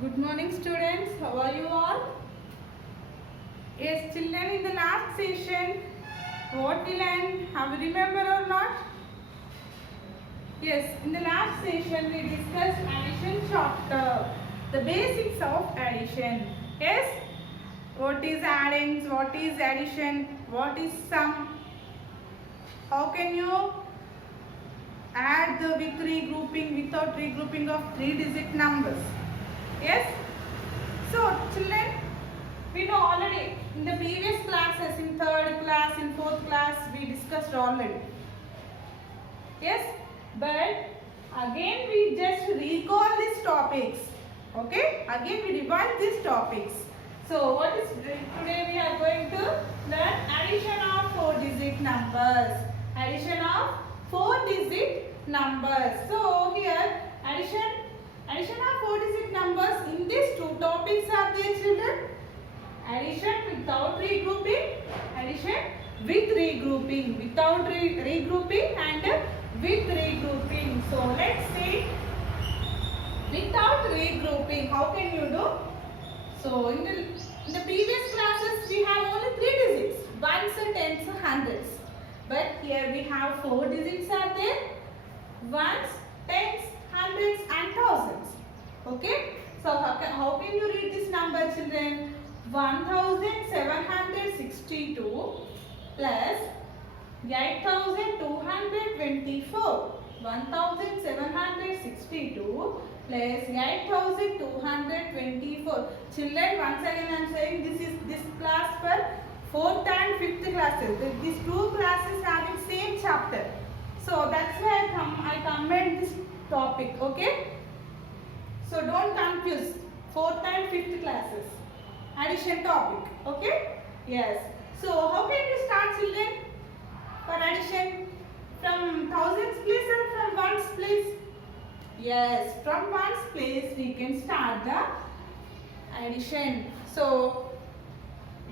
Good morning students, how are you all? Yes children, in the last session what we learned, have you remember or not? Yes, in the last session we discussed addition chapter, the basics of addition. Yes, what is adding, what is addition, what is sum, how can you add the with regrouping, without regrouping of 3-digit numbers. Yes, so children, we know already in the previous classes, in 3rd class, in 4th class, we discussed already. Yes, but again we just recall these topics. Okay, again we revise these topics. So what is today we are going to learn addition of 4-digit numbers. Addition of 4-digit numbers. So here addition of 4-digit numbers, in these two topics are there children. Addition without regrouping, addition with regrouping, without regrouping and with regrouping. So let's see without regrouping, how can you do? So in the previous classes we have only 3 digits, ones, tens, hundreds. But here we have 4 digits are there, ones, tens, hundreds and thousands. Okay. So how can you read this number children? 1762 plus 8224. 1762 plus 8224. Children, once again I am saying this class for 4th and 5th classes. These two classes having same chapter. So that's why I combined this topic. Okay. So don't confuse 4th and 5th classes. Addition topic. Okay. Yes. So how can you start children for addition? From thousands place or from ones place? Yes, from ones place we can start the addition. So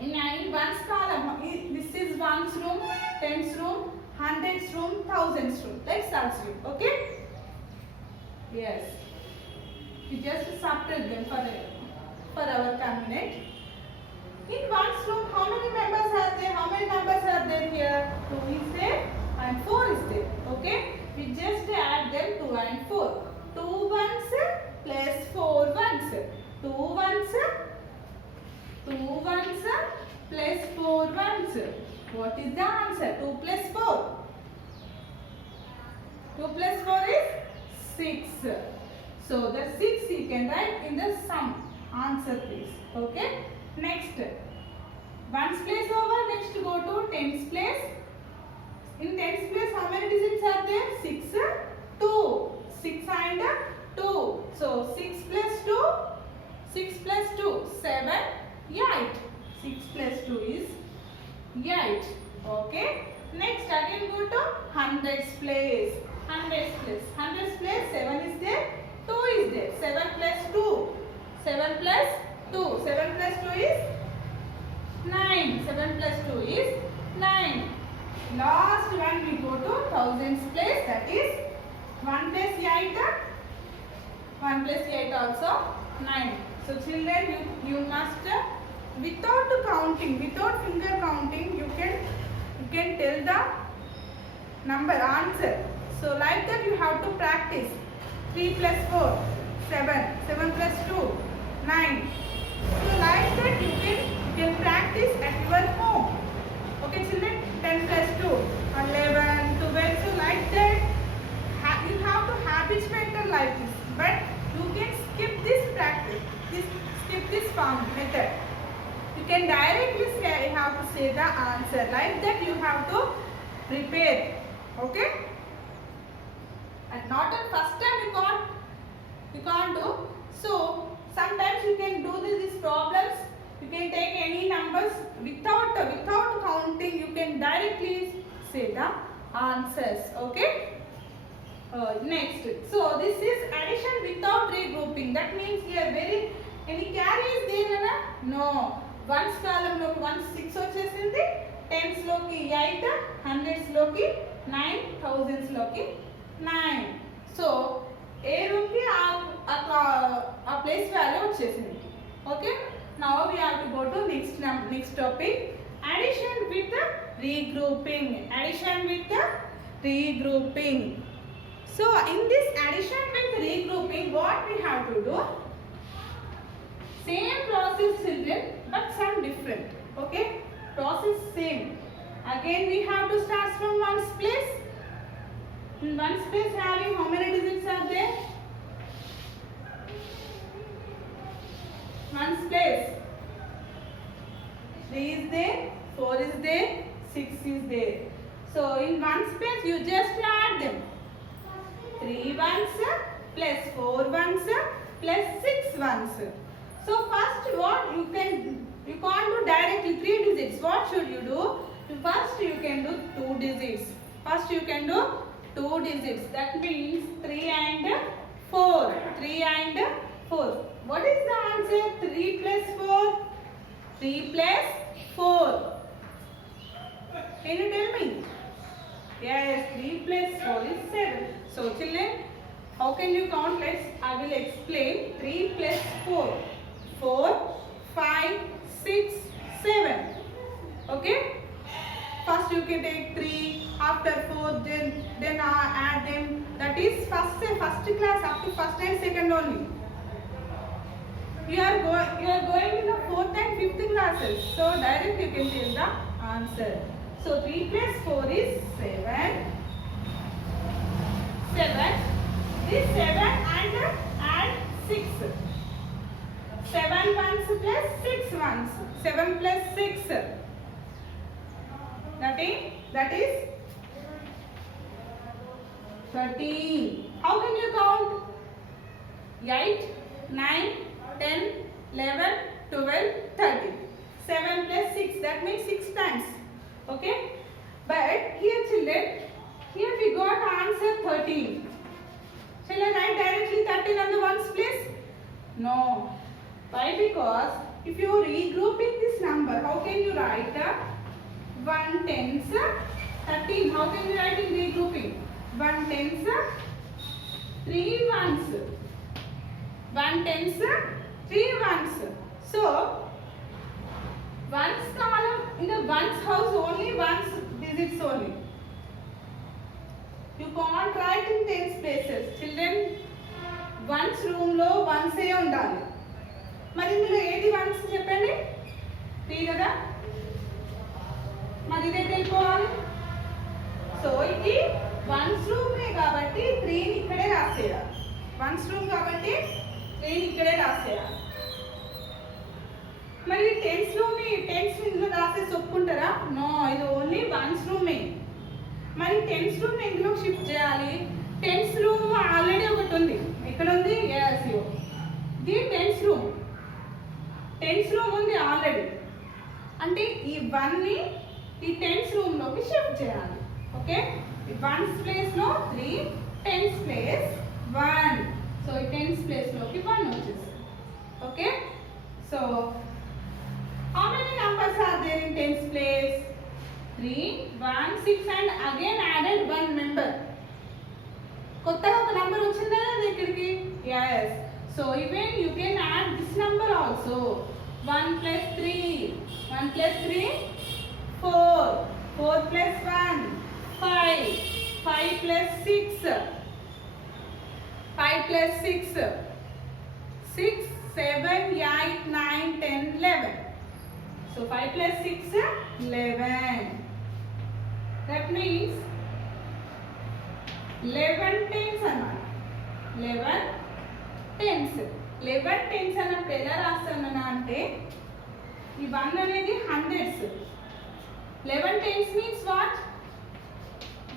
in ones column, this is ones room, tens room, hundreds room, thousands room. Let's assume. Okay. Yes. We just subtract them for our convenience. In ones room, how many members are there? How many numbers are there here? 2 is there and 4 is there. Okay. We just add them 2 and 4. 2 ones plus 4 ones. 2 ones plus 4 ones. What is the answer? 2 plus 4. 2 plus 4 is 6. So the 6 you can write in the sum. Answer please. Okay. Next. Ones place over. Next go to tens place. In tens place how many digits are there? 6, 2. 6 and 2. So 6 plus 2. 6 plus 2. 7, 8. 6 plus 2 is 8. Okay. Next again go to hundreds place. Hundreds place. Hundreds place 7 is there. 2 is there. 7 plus 2. 7 plus 2. 7 plus 2 is 9. 7 plus 2 is 9. Last one we go to thousands place, that is 1 plus 8. 1 plus 8 also 9. So children, you must without counting, without finger counting, you can tell the number answer. So like that you have to practice. 3 plus 4, 7. 7 plus 2, 9. So like that you can practice at your home. Okay children, 10 plus 2, 11, 12. So like that you have to habituate like this. But you can skip this practice, skip this form method. You can directly say, you have to say the answer. Like that you have to prepare. Okay. And not at first time you can't do. So sometimes you can do these problems. You can take any numbers without counting. You can directly say the answers. Okay. Next. So this is addition without regrouping. That means here any carry is there? No. Ones column loki 1 6 వచ్చేసింది. Tens లోకి 8, hundreds లోకి 9, thousands లోకి 9. So ఏ room కి ఆ place value వచ్చేసింది. Okay, now we have to go to next topic, addition with regrouping. Addition with regrouping. So in this addition with regrouping, what we have to do? Same process children, but some different. Okay, process same. Again we have to start from ones place. In ones place having how many digits are there? Ones place 3 is there, 4 is there, 6 is there. So in ones place you just add them. 3 ones plus 4 ones plus 6 ones. So first what you can't do directly 3 digits. What should you do? First you can do 2 digits. First you can do 2 digits. That means 3 and 4. 3 and 4. What is the answer? 3 plus 4. 3 plus 4. Can you tell me? Yes, 3 plus 4 is 7. So children, how can you count? I will explain. 3 plus 4. 4, 5, 6, 7. Okay? First you can take 3, after 4, then add them. That is first class up to first and second only. You are going in the 4th and 5th classes. So direct you can tell the answer. So 3 plus 4 is 7. 7. This 7 and add 6. 7 ones plus 6 ones. 7 plus 6. That is 13. How can you count? 8, 9, 10, 11, 12, 13. 7 plus 6, that makes 6 times. Okay? But here children, here we got answer 13. Shall I write directly 13 on the ones place? No. Why? Because if you are regrouping this number, how can you write 1 tens 13? How can you write in regrouping? 1 tens 3 ones. 1 tens 3 ones. So ones column, in the ones house only ones digits only. You can't write in tens places. Children, ones room lo ones ఏ ఉండాలి. మరి ఇందులో ఏది once చెప్పండి? 3 కదా, మరి ఇదే తెలుసుకోవాలి. So ఇది వన్స్ రూమే కాబట్టి 3 ని ఇక్కడే రాసేయాలి. వన్స్ రూమ్ కాబట్టి 3 ని ఇక్కడే రాసేయాలి. మరి టెన్స్ ఇందులో రాసేసి ఒప్పుకుంటారా? నో, ఇది ఓన్లీ వన్స్ రూమే. మరి టెన్స్ రూమ్ ఇందులో షిఫ్ట్ చేయాలి. టెన్స్ రూమ్ ఆల్రెడీ ఒకటి ఉంది. ఎక్కడ ఉంది? yes, ఇది టెన్స్ రూమ్. టెన్స్ రూమ్ ఉంది ఆల్రెడీ. అంటే ఈ 1 ని ఈ టెన్స్ రూమ్ లోకి షిఫ్ట్ చేయాలి. ఓకే, ఈ వన్స్ ప్లేస్ లో 3, టెన్స్ ప్లేస్ 1. సో ఈ టెన్స్ ప్లేస్ లోకి 1 వచ్చేసింది. Okay, so how many numbers are there in tens place? 3, 1, 6 and again added 1 member. కొత్తగా ఒక నంబర్ వచ్చిందా ఇక్కడికి? yes. So even you can add this number also. 1 plus 3, 1 plus 3, 4, 4 plus 1, 5, 5 plus 6, 5 plus 6, 6, 7, 8, 9, 10, 11. So 5 plus 6, 11. That means 11 tens అన్నమాట. 11 tens. 11 tens అన్నప్పుడు ఎలా రాస్తానన్నా అంటే ఈ 1 అనేది hundreds. 11 tens means what?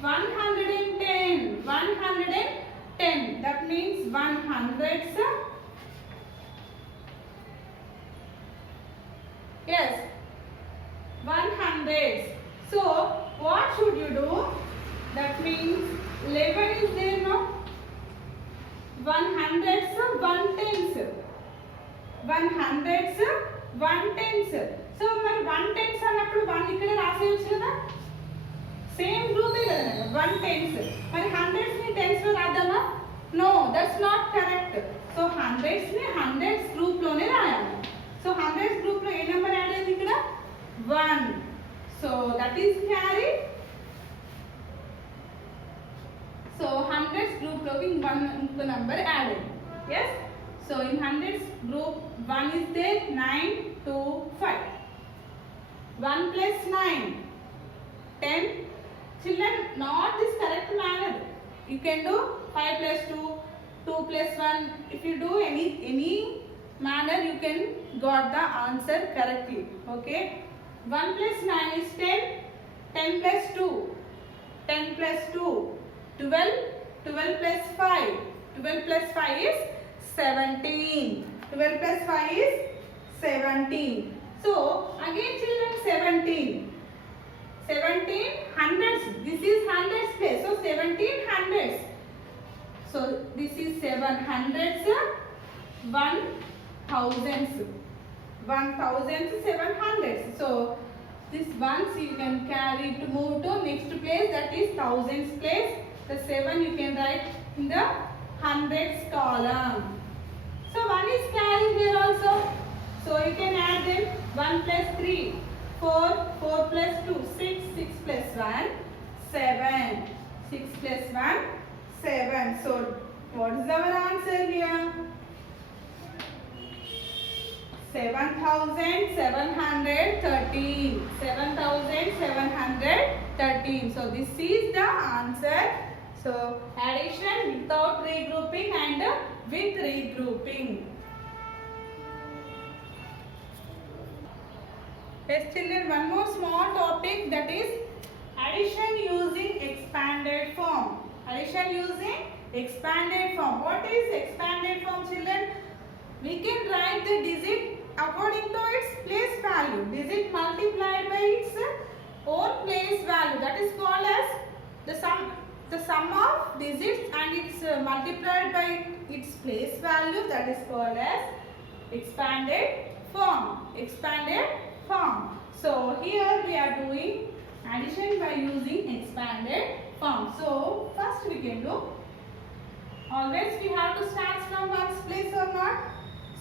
110. 110. That means 1 hundreds. Yes, 1 hundreds. So what should you do? That means 11 is there now. 1 hundreds, 1 tens. 1 hundreds, 1 tens. So మరి 1 tens అన్నప్పుడు 1 ఇక్కడ రాసేయొచ్చు కదా. సేమ్ గ్రూపే కదా 1 tens. మరి హండ్రెడ్స్ ని టెన్స్ లో రాద్దామా? No, that's not correct. So hundreds ని హండ్రెడ్స్ గ్రూప్ లోనే రాయాలి. సో హండ్రెడ్స్ గ్రూప్ లో ఏ నెంబర్ యాడ్ అయింది ఇక్కడ 1. So that is carry. So hundreds group లోకి ఇంకో నెంబర్ యాడ్ అయింది. yes. so in hundreds group 1 is there, 9 2 5. 1 plus 9 10. children, not this correct manner. You can do 5 plus 2 2 plus 1. if you do any manner you can got the answer correctly. okay. 1 plus 9 is 10. 10 plus 2 10 plus 2 12. 12 plus 5 12 plus 5 is 17. 12 plus 5 is 17. so again children 17 hundreds. This is hundreds place. So 17 hundreds. So this is 7 hundreds. 1 thousands. 700s. So this ones you can carry to move to next place, that is thousands place. The 7 you can write in the hundreds column. So 1 is carried here also. So you can add them. 1 plus 3 4. 4 plus 2 6. 6 plus 1 7. 6 plus 1 7. So what is our answer here? 7,713. 7,713. So this is the answer. So addition without regrouping and with regrouping. Yes children, one more small topic, that is addition using expanded form. Addition using expanded form. What is expanded form children? We can write the digit according to its place value. Digit multiplied by its own place value. That is called as the sum of digits and it's multiplied by its place value. That is called as expanded form. Expanded form. So here we are doing addition by using expanded form. So first we can do, always we have to start from ones place or not.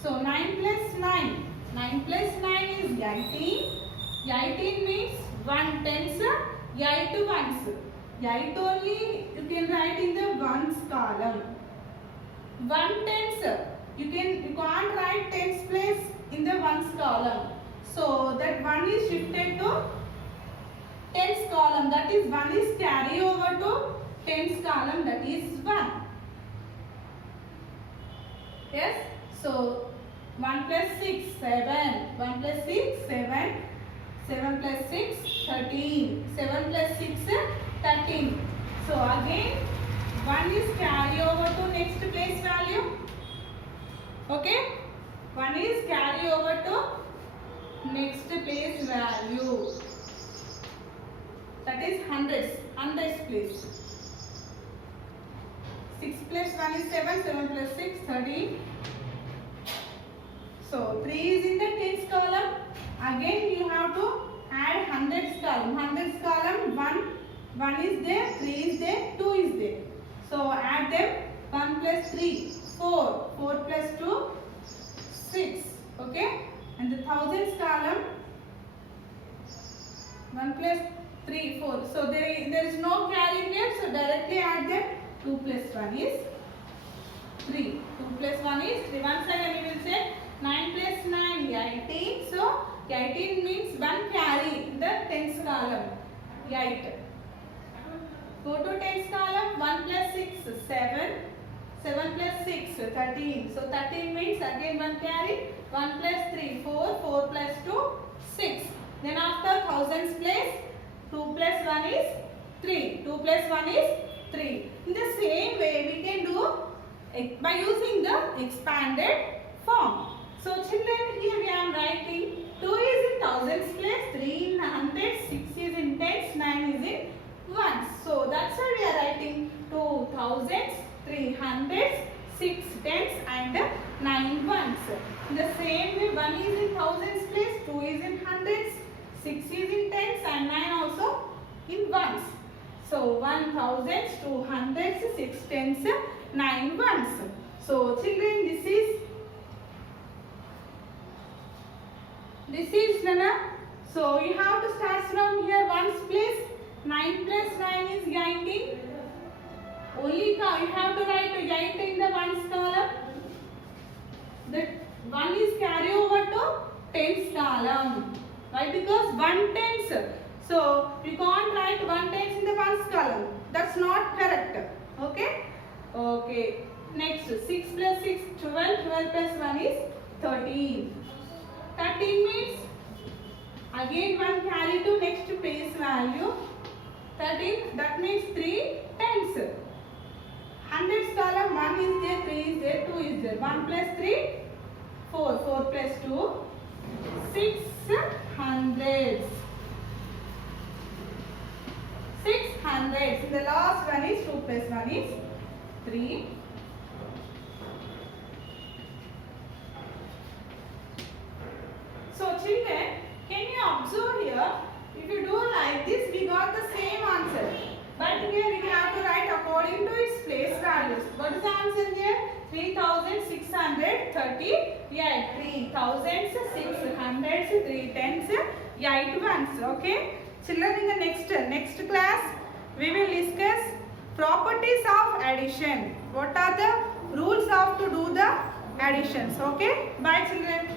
So 9 plus 9. 9 plus 9 is 18. 18 means 1 tens, 8 ones. 8 only you can write in the ones column. 1 tens, you can't write tens place in the ones column. So that 1 is shifted to tens column. That is 1 is carry over to tens column. That is 1. Yes. So 1 plus 6 7. 1 plus 6 7. 7 plus 6 13. 7 plus 6 13. So again 1 is carry over to next place value. Okay. 1 is carry over to next place value. That is hundreds. Hundreds place. 6 plus 1 is 7. 7 plus 6 13. So 3 is in the tens column. Again you have to add hundreds column. Hundreds column 1 is there, 3 is there, 2 is there. So add them. 1 plus 3 4. 4 plus 2 6. Okay. And the thousands column 1 plus 3 4. So there is no carry here. So directly add them. 2 plus 1 is 3. 2 plus 1 is 3. Once again we will say 9 plus 9 18. So 18 means 1 carry in the tens column. 8. Go to tens column. 1 plus 6 7. 7 plus 6 13. So 13 means again 1 carry. 1 plus 3 4. 4 plus 2 6. Then after thousands place 2 plus 1 is 3. 2 plus 1 is 3. In the same way we can do by using the expanded form. So children, here we are writing 2 is in thousands place, 3 in hundreds, 6 is in tens, 9 is in ones. So that's why we are writing 2 thousands, 3 hundreds, 6 tens and 9 ones. In the same way 1 is in thousands place, 2 is in hundreds, 6 is in tens and 9 also in ones. So 1 thousands, 2 hundreds, 6 tens, 9 ones. So children, this is Nana. So you have to start from here ones place. 9 plus 9 is 19. Only you have to write 8 in the ones column. The 1 is carry over to tens column. Why? Because 1 tens. So you can't write 1 tens in the ones column. That's not correct. Okay? Okay. Next 6 plus 6, 12. 12 plus 1 is 13. 13 means again 1 carry to next place value. 13, that means 3 tens. Hundreds column 1 is there, 3 is there, 2 is there. 1 plus 3, 4. 4 plus 2, 6 hundreds. 6 hundreds. The last one is 2 plus 1 is 3. So children, can you observe here? If you do like this, we got the same answer. But here we have to write according to its place values. What is the answer here? 3638. 3600, 3 tens, 8 ones. Okay? Children, in the next class, we will discuss properties of addition. What are the rules of to do the additions? Okay? Bye children.